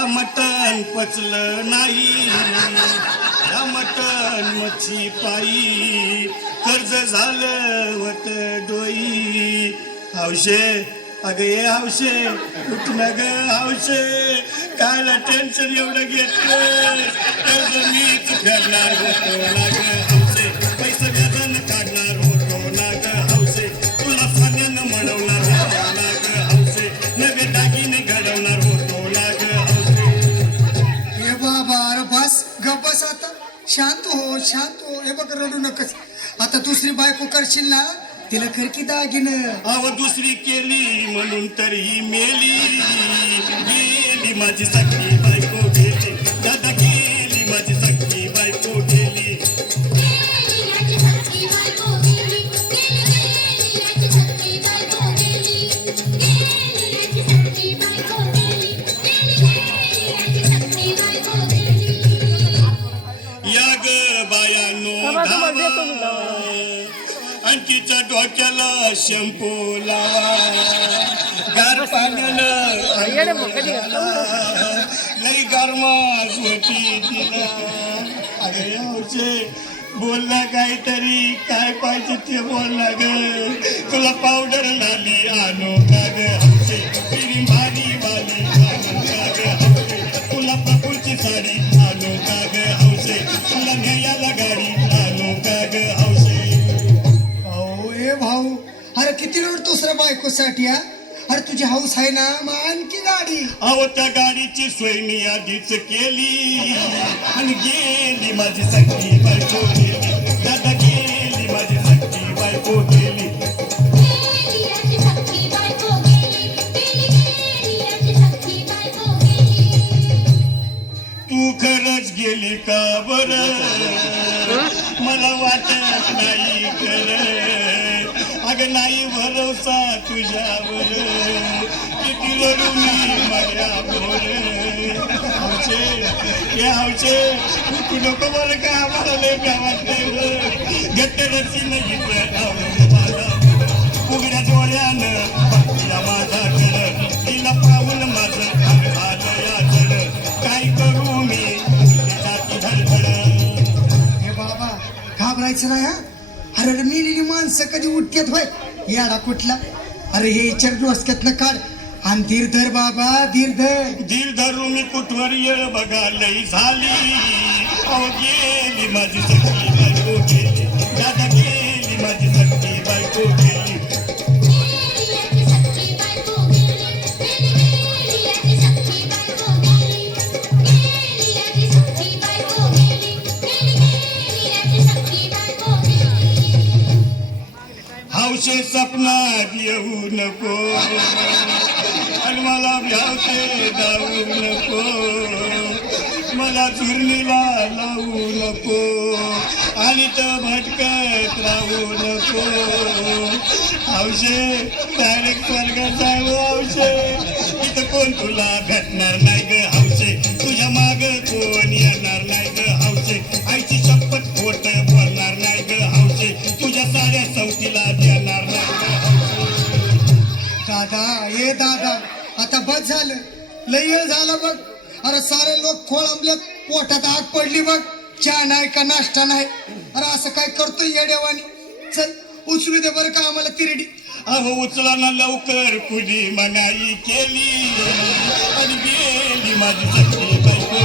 या मटण पचलं नाही, या मटण मच्छी पायी कर्ज झालं वत डोई. हौशे अगं ये हौशे उठ ना ग हौशे, कायला टेन्शन एवढं घेतलं, कर्ज मीच फेडणार होतो ना ग हौशे, पैसे व्याजानं काढणार होतो ना ग हौशे, तुला सान्यानं म्हणवणार होतो ना ग हौशे, नवे दागिने घडवणार होतो ना ग हौशे. हे बाबा अरे बस गप बस आता, शांत हो शांत हो. हे बघ रडू नकस, आता दुसरी बायको करशील ना तिला खरकी दागिनं. अव दुसरी केली म्हणून तरी मेली, गेली माझी सखी बायको गेली, दादा गेली माझी सखी बायको गेली. या ग बायानो आणखीच्या डोक्याला शॅम्पू लावा, गार पाण्यानं लई गरमास होती तिला. अरे हौशे बोलला काहीतरी, काय पाहिजे ते बोलला ग, तुला पावडर लाली आणू का ग हौशे, पिरी भारी वाली आणू का ग हौशे, तुला पपूची साडी आणू का ग हौशे, तुला न्यायाला गाडी आणू का ग हौशे. ए भाऊ अरे किती वेळ दुसऱ्या बायकोसाठी हा. अरे तुझी हौस आहे ना मग आणखी गाडी. अहो त्या गाडीची सोय मी आधीच केली, आणि गेली माझी सखी बायको गेली, दादा गेली माझी सखी बायको गेली. तू खरंच गेली का बरं, मला वाटत नाही खरं, अगं नाही भरोसा तुझ्यावर, किती रडू मी माझ्यावर. हौशे हे हौशे तू नको बरं का, आम्हाला लय वाटतंय घट्ट रसी नाही माझा, उघड्या डोळ्यानं बघूया माझा घर, तिला पाहून माझं झालं याचं, काय करू मी जाती धडधड. हे बाबा घाबरायचं नाही हा. अरे मेलेली माणसं कधी उठतात होय याडा कुठला. अरे हे विचार डोसक्यातनं काढ आणि धीर धर बाबा धीर धर. धीर धरू मी कुठवर येळ बघा लई झाली, अहो गेली माझी सखी बायको गेली, दादा गेली माझी सखी बायको गेली. हौशे सपनात येऊ नको, आणि मला भ्यावते जाऊ नको, मला चुरणीला लावू नको, आणि तर भटकत राहू नको. हौशे डायरेक्ट स्वर्गात जाऊ हौशे, इथं कोण तुला भेटणार नाही ग हौशे, तुझ्या माग कोण येणार नाही ग हौशे, आईची शपथ खोट बोलणार नाही ग हौशे, तुझ्या साड्या सवतीला देणार नाही ग हौशे. दादा ये दादा आता बस झालं, लय वेळ झाला बघ. अरे सारे लोक खोळंबले, पोटात आग पडली बघ, चहा नाही का नाश्ता नाही. अरे असं काय करतोय येड्यावानी, चल उचलू दे बरं का आम्हाला तिरडी. अहो उचला ना लवकर, कुणी मनाई केली, आणि गेली माझी सखी बायको